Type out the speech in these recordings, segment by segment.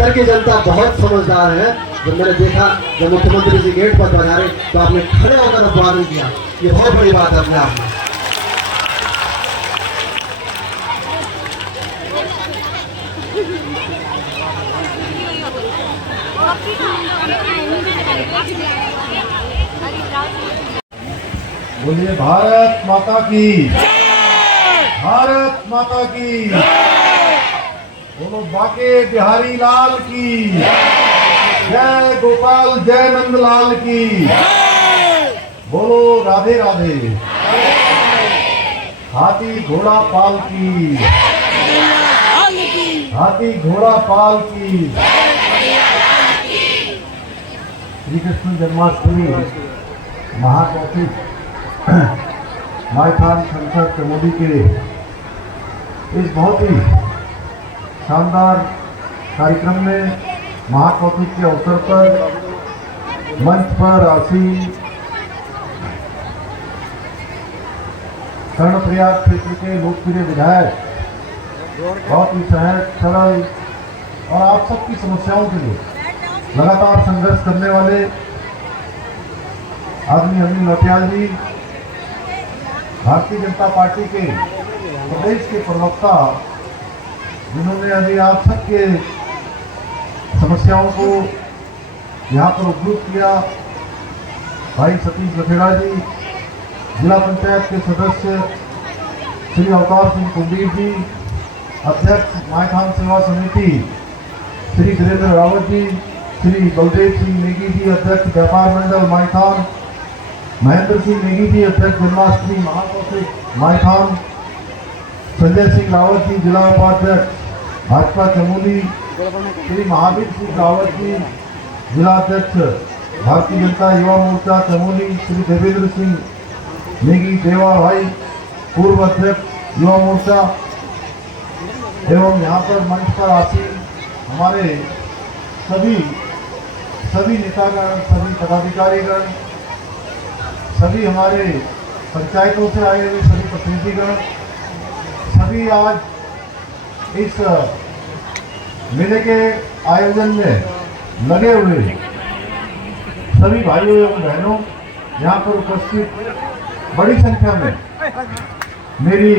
बक्सर की जनता बहुत समझदार है। जब मैंने देखा जब मुख्यमंत्री जी गेट पर पधारे तो आपने खड़े होकर अभिवादन किया, ये बहुत बड़ी बात है अपने आप में। बोलिए भारत माता की, भारत माता की, बोलो बाके बिहारी लाल की जय, गोपाल जय नंदलाल की, बोलो राधे राधे, हाथी घोड़ा पाल की, हाथी घोड़ा पाल की। श्री कृष्ण जन्माष्टमी महाकौशिक मायथान संसद चमोली के इस बहुत ही शानदार कार्यक्रम में महाकौशिक के अवसर पर मंच पर आसीन कर्णप्रयाग क्षेत्र के लोकप्रिय विधायक, बहुत ही सहज सरल और आप सबकी समस्याओं के लिए लगातार संघर्ष करने वाले आदमी अनिल नौटियाल जी, भारतीय जनता पार्टी के प्रदेश के प्रवक्ता, जिन्होंने अभी आप सबके समस्याओं को यहाँ पर उपलब्ध किया, भाई सतीश लखेड़ा जी, जिला पंचायत के सदस्य श्री अवतार सिंह कुंडीर जी, अध्यक्ष मायथान सेवा समिति श्री वीरेंद्र रावत जी, श्री बलदेव सिंह नेगी जी, अध्यक्ष व्यापार मंडल मायथान, महेंद्र सिंह नेगी जी, अध्यक्ष जन्माष्टमी महाकौशिक मायथान, संजय सिंह रावत जी, जिला उपाध्यक्ष भाजपा चमोली, श्री महावीर सिंह रावत जी, जिला अध्यक्ष भारतीय जनता युवा मोर्चा चमोली, श्री देवेंद्र सिंह नेगी देवा भाई, पूर्व अध्यक्ष युवा मोर्चा, एवं यहाँ पर मंच पर आसीन हमारे सभी नेतागण, सभी पदाधिकारीगण, सभी हमारे पंचायतों से आए हुए सभी प्रतिनिधिगण, सभी आज इस मेले के आयोजन में लगे हुए सभी भाइयों एवं बहनों, यहाँ पर उपस्थित बड़ी संख्या में मेरी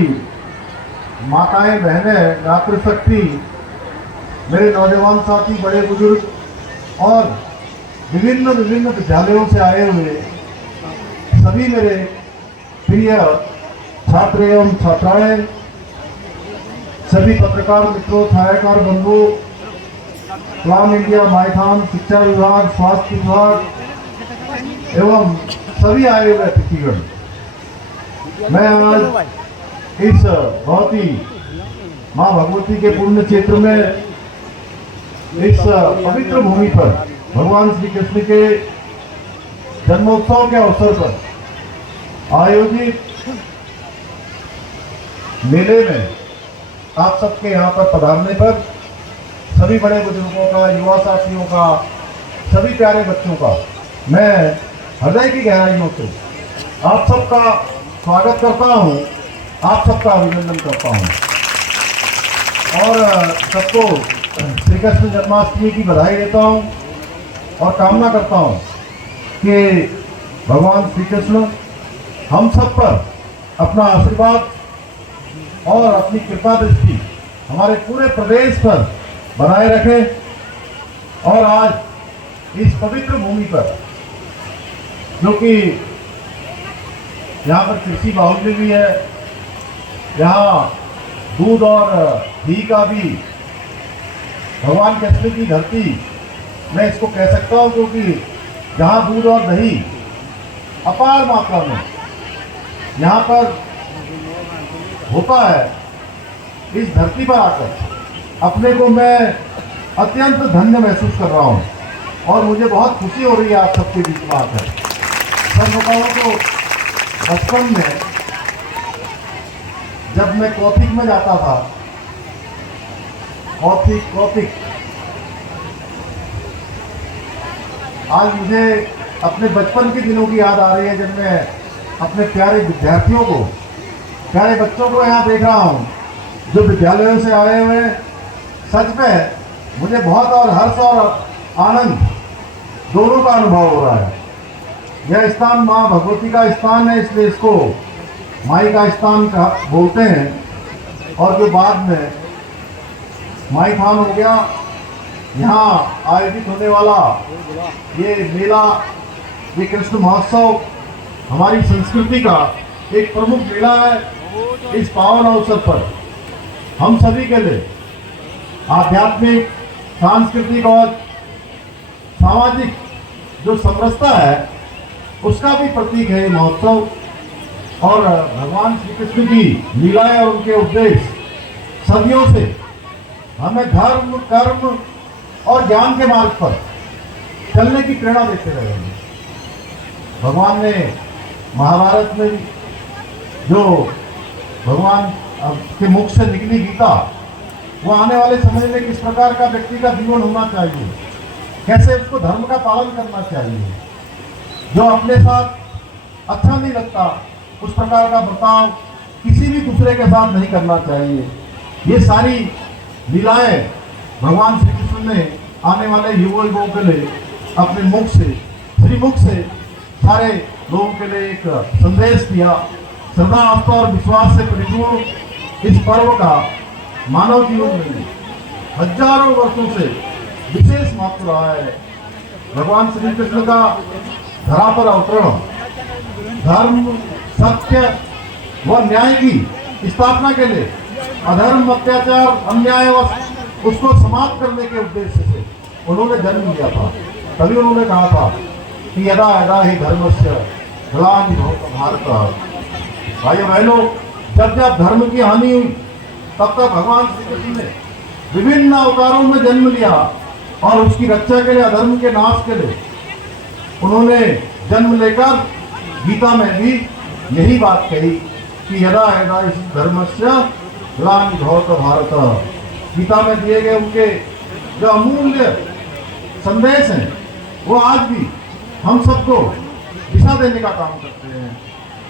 माताएं, बहनें, मातृशक्ति, मेरे नौजवान साथी, बड़े बुजुर्ग और विभिन्न विद्यालयों से आए हुए सभी मेरे प्रिय छात्र एवं छात्राएं, सभी पत्रकार मित्रों, छायाकार बंधु, प्लान इंडिया मायथान, शिक्षा विभाग, स्वास्थ्य विभाग एवं सभी आए हुए अतिथिगण, मैं आज इस बहुत ही माँ भगवती के पुण्य क्षेत्र में इस पवित्र भूमि पर भगवान श्री कृष्ण के जन्मोत्सव के अवसर पर आयोजित मेले में आप सबके यहाँ पर पधारने पर सभी बड़े बुजुर्गों का, युवा साथियों का, सभी प्यारे बच्चों का मैं हृदय की गहराइयों से आप सबका स्वागत करता हूँ, आप सबका अभिनंदन करता हूँ और सबको श्री कृष्ण जन्माष्टमी की बधाई देता हूँ और कामना करता हूँ कि भगवान श्री कृष्ण हम सब पर अपना आशीर्वाद और अपनी कृपा दृष्टि हमारे पूरे प्रदेश पर बनाए रखें और आज इस पवित्र भूमि पर, जो कि यहाँ पर कृषि बाहुल्य भी है, यहाँ दूध और घी का भी भगवान कृष्ण की धरती मैं इसको कह सकता हूँ, क्योंकि जहाँ दूध और दही अपार मात्रा में यहाँ पर होता है, इस धरती पर आकर अपने को मैं अत्यंत धन्य महसूस कर रहा हूँ और मुझे बहुत खुशी हो रही है आप सबके बीच में आकर। सर बताओ तो बचपन में जब मैं कौतिक में जाता था, कौतिक आज मुझे अपने बचपन के दिनों की याद आ रही है, जब मैं अपने प्यारे विद्यार्थियों को, प्यारे बच्चों को यहाँ देख रहा हूँ जो विद्यालयों से आए हुए। सच में मुझे बहुत और हर्ष और आनंद दोनों का अनुभव हो रहा है। यह स्थान माँ भगवती का स्थान है, इसलिए इसको माई का स्थान का बोलते हैं। और जो बाद में माई थान हो गया, यहाँ आयोजित होने वाला ये मेला, ये कृष्ण महोत्सव हमारी संस्कृति का एक प्रमुख मेला है। इस पावन अवसर पर हम सभी के लिए आध्यात्मिक, सांस्कृतिक और सामाजिक जो समरसता है उसका भी प्रतीक है ये महोत्सव। और भगवान श्री कृष्ण की लीलाएं और उनके उपदेश सदियों से हमें धर्म, कर्म और ज्ञान के मार्ग पर चलने की प्रेरणा देते रहे हैं। भगवान ने महाभारत में जो भगवान के मुख से निकली गीता, वो आने वाले समय में किस प्रकार का व्यक्ति का जीवन होना चाहिए, कैसे उसको धर्म का पालन करना चाहिए, जो अपने साथ अच्छा नहीं लगता उस प्रकार का बर्ताव किसी भी दूसरे के साथ नहीं करना चाहिए। ये सारी लीलाएं भगवान श्री कृष्ण ने आने वाले युवकों के लिए अपने मुख से, श्रीमुख से सारे लोगों के लिए एक संदेश दिया। श्रद्धा, आस्था और विश्वास से परिपूर्ण इस पर्व का मानव जीवन में हजारों वर्षों से विशेष महत्व रहा है। भगवान श्री कृष्ण का धरा पर अवतरण धर्म, सत्य व न्याय की स्थापना के लिए, अधर्म, अत्याचार, अन्याय व उसको समाप्त करने के उद्देश्य से उन्होंने जन्म लिया था। तभी उन्होंने कहा था कि यदा यदा ही धर्मस्य ग्लानिर्भवति भारत। भाइयों बहनों, जब जब धर्म की हानि हुई तब तक भगवान श्री कृष्ण ने विभिन्न अवतारों में जन्म लिया और उसकी रक्षा के लिए, अधर्म के नाश के लिए उन्होंने जन्म लेकर गीता में भी यही बात कही कि यदा यदा इस धर्मस्य ग्लानिर्भवति भारत। गीता में दिए गए उनके जो अमूल्य संदेश हैं वो आज भी हम सबको दिशा देने का काम करते हैं।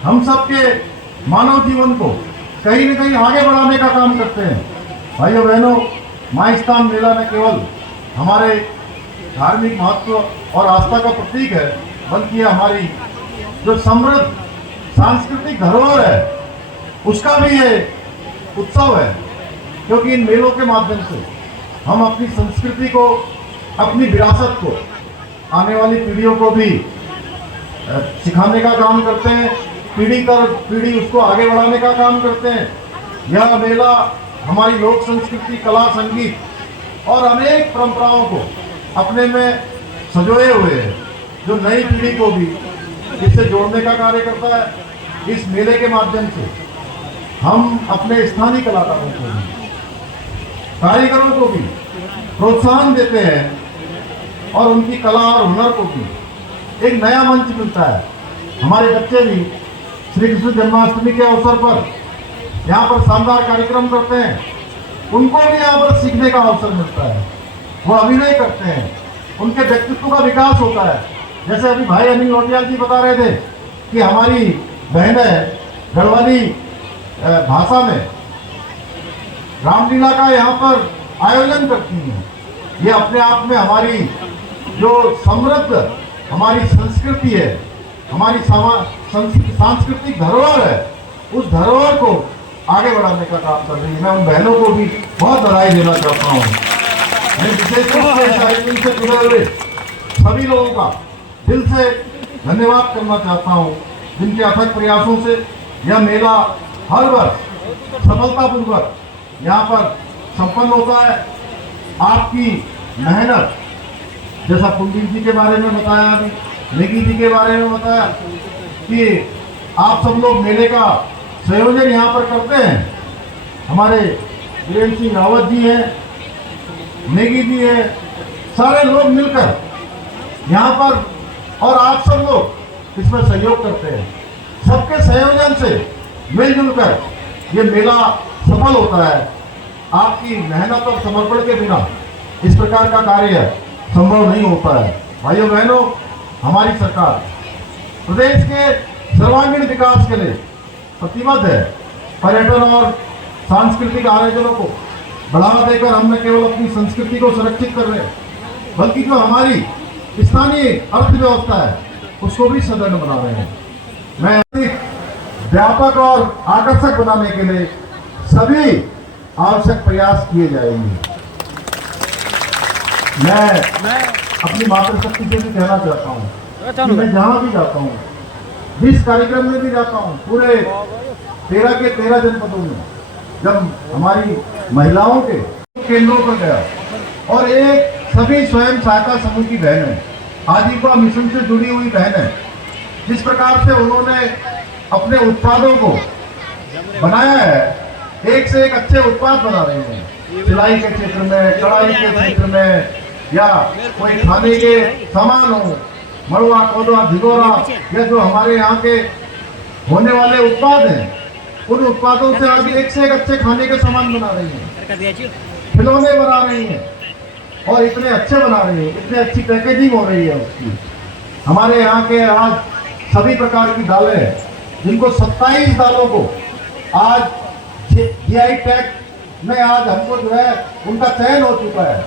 हम सबके मानव जीवन को कहीं न कहीं आगे बढ़ाने का काम करते हैं। भाइयों बहनों, माई स्थान मेला न केवल हमारे धार्मिक महत्व और आस्था का प्रतीक है, बल्कि यह हमारी जो समृद्ध सांस्कृतिक धरोहर है उसका भी ये उत्सव है। क्योंकि इन मेलों के माध्यम से हम अपनी संस्कृति को, अपनी विरासत को आने वाली पीढ़ियों को भी सिखाने का काम करते हैं, पीढ़ी दर पीढ़ी उसको आगे बढ़ाने का काम करते हैं। यह मेला हमारी लोक संस्कृति, कला, संगीत और अनेक परंपराओं को अपने में संजोए हुए है, जो नई पीढ़ी को भी इससे जोड़ने का कार्य करता है। इस मेले के माध्यम से हम अपने स्थानीय कलाकारों को भी, कारीगरों को भी प्रोत्साहन देते हैं और उनकी कला और हुनर को भी एक नया मंच मिलता है। हमारे बच्चे भी श्री कृष्ण जन्माष्टमी के अवसर पर यहाँ पर शानदार कार्यक्रम करते हैं, उनको भी यहाँ पर सीखने का अवसर मिलता है। वो अभिनय करते हैं, उनके व्यक्तित्व का विकास होता है। जैसे अभी भाई अनिल नोटियाल जी बता रहे थे कि हमारी बहनें गढ़वाली भाषा में रामलीला का यहाँ पर आयोजन करती हैं। ये अपने आप में हमारी जो समृद्ध हमारी संस्कृति है, हमारी सांस्कृतिक धरोहर है, उस धरोहर को आगे बढ़ाने का काम कर रही है। मैं उन बहनों को भी बहुत बधाई देना चाहता हूँ। मैं विशेष रूप से इस आयोजन से जुड़े हुए सभी लोगों का दिल से धन्यवाद करना चाहता हूँ, जिनके अथक प्रयासों से यह मेला हर वर्ष सफलतापूर्वक यहाँ पर संपन्न होता है। आपकी मेहनत, जैसा कुलदीप जी के बारे में बताया, अभी नेगी जी के बारे में बताया कि आप सब लोग मेले का संयोजन यहाँ पर करते हैं। हमारे वीरेंद्र सिंह रावत जी हैं, नेगी जी हैं, सारे लोग मिलकर यहाँ पर, और आप सब लोग इसमें सहयोग करते हैं। सबके संयोजन से मिलजुल कर ये मेला सफल होता है। आपकी मेहनत और समर्पण के बिना इस प्रकार का कार्य संभव नहीं होता है। भाइयों बहनों, हमारी सरकार प्रदेश के सर्वांगीण विकास के लिए प्रतिबद्ध है। पर्यटन और सांस्कृतिक आयोजनों को बढ़ावा देकर हम न केवल अपनी संस्कृति को सुरक्षित कर रहे हैं, बल्कि जो हमारी स्थानीय अर्थव्यवस्था है उसको भी सदृढ़ बना रहे हैं। मैं व्यापक और आकर्षक बनाने के लिए सभी आवश्यक प्रयास किए जाएंगे। मैं अपनी मातृशक्ति से भी कहना चाहता हूँ कि मैं जहाँ भी जाता हूँ, जिस कार्यक्रम में भी जाता हूँ, पूरे 13 के 13 जनपदों में जब हमारी महिलाओं के केंद्रों पर गया और एक सभी स्वयं सहायता समूह की बहनें, आजीविका मिशन से जुड़ी हुई बहनें, जिस प्रकार से उन्होंने अपने उत्पादों को बनाया है, एक से एक अच्छे उत्पाद बना रहे हैं। सिलाई के क्षेत्र में, कढ़ाई के क्षेत्र में, या कोई खाने के सामान हो, मड़ुआ, कोदवा, भिगोरा, या जो हमारे यहाँ के होने वाले उत्पाद हैं, उन उत्पादों से आज एक से एक अच्छे खाने के सामान बना रही हैं, खिलौने बना रही हैं और इतने अच्छे बना रही हैं, इतनी अच्छी पैकेजिंग हो रही है उसकी। हमारे यहाँ के आज सभी प्रकार की दालें हैं, जिनको 27 दालों को आज जीआई टैग में आज हमको जो है उनका चयन हो चुका है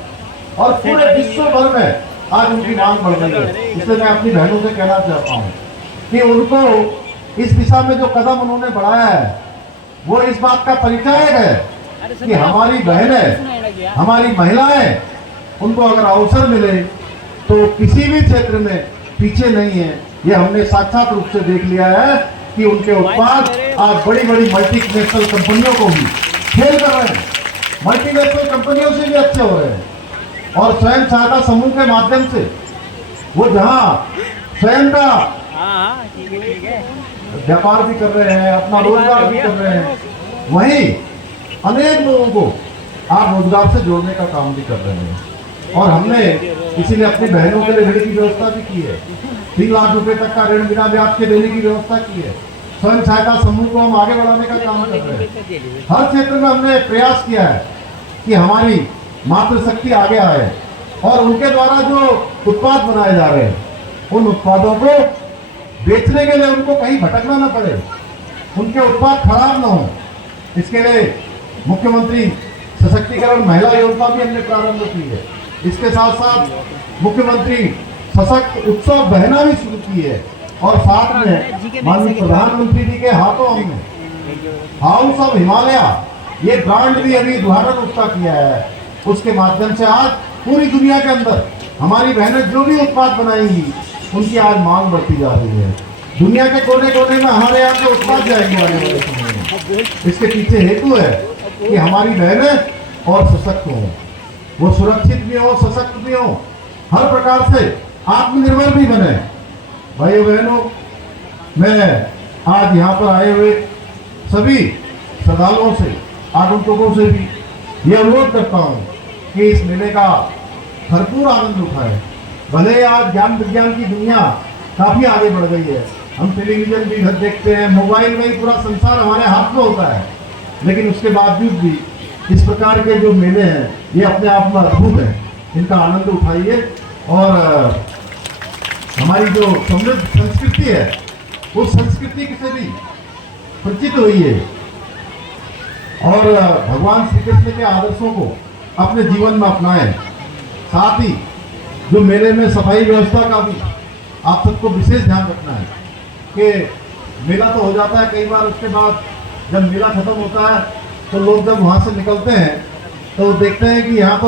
और पूरे विश्व भर में आज उनकी मांग बढ़ रही है। इसलिए मैं अपनी बहनों से कहना चाहता हूँ कि उनको इस दिशा में जो कदम उन्होंने बढ़ाया है वो इस बात का परिचायक है कि हमारी बहनें, हमारी महिलाएं, उनको अगर अवसर मिले तो किसी भी क्षेत्र में पीछे नहीं है। ये हमने साक्षात रूप से देख लिया है कि उनके उत्पाद आज बड़ी बड़ी मल्टीनेशनल कंपनियों को भी फेल कर रहे हैं, मल्टीनेशनल कंपनियों से भी अच्छे हो रहे हैं। और स्वयं सहायता समूह के माध्यम से वो जहाँ स्वयं का व्यापार भी कर रहे हैं, अपना रोजगार भी कर रहे हैं, वहीं अनेक लोगों को आप रोजगार से जोड़ने का काम भी कर रहे हैं। और हमने इसीलिए अपनी बहनों के लिए ऋण की व्यवस्था भी की है। 3 लाख रुपए तक का ऋण बिना ब्याज के देने की व्यवस्था की है। स्वयं सहायता समूह को हम आगे बढ़ाने का काम कर रहे हैं। हर क्षेत्र में हमने प्रयास किया है कि हमारी मातृशक्ति आगे आए और उनके द्वारा जो उत्पाद बनाए जा रहे हैं, उन उत्पादों को बेचने के लिए उनको कहीं भटकना न पड़े, उनके उत्पाद खराब न हो। इसके लिए मुख्यमंत्री सशक्तिकरण महिला योजना भी हमने प्रारंभ की है। इसके साथ साथ मुख्यमंत्री सशक्त उत्सव बहना भी शुरू की है और साथ में माननीय प्रधानमंत्री जी के हाथों हमने हाउस ऑफ हिमालय ये ब्रांड भी अभी उद्घाटन उसका किया है। उसके माध्यम से आज पूरी दुनिया के अंदर हमारी बहनें जो भी उत्पाद बनाएंगी उनकी आज मांग बढ़ती जा रही है। दुनिया के कोने कोने में हमारे यहाँ के उत्पाद जाएंगे आने वाले समय में। इसके पीछे हेतु है कि हमारी बहनें और सशक्त हों, वो सुरक्षित भी हो, सशक्त भी हो, हर प्रकार से आत्मनिर्भर भी बने। भाइयों बहनों, मैं आज यहाँ पर आए हुए सभी श्रद्धालुओं से, आगंतुकों से भी ये अनुरोध करता हूँ कि इस मेले का भरपूर आनंद उठाएं। भले आज ज्ञान विज्ञान की दुनिया काफी आगे बढ़ गई है, हम टेलीविजन भी घर देखते हैं, मोबाइल में ही पूरा संसार हमारे हाथ में होता है, लेकिन उसके बावजूद भी इस प्रकार के जो मेले हैं ये अपने आप में अद्भुत हैं। इनका आनंद उठाइए और हमारी जो समृद्ध संस्कृति है उस संस्कृति से भी परिचित होइए और भगवान श्री कृष्ण के आदर्शों को अपने जीवन में अपनाएं। साथ ही जो मेले में सफाई व्यवस्था का भी आप सबको विशेष ध्यान रखना है कि मेला तो हो जाता है, कई बार उसके बाद जब मेला खत्म होता है तो लोग जब वहाँ से निकलते हैं तो देखते हैं कि यहाँ पर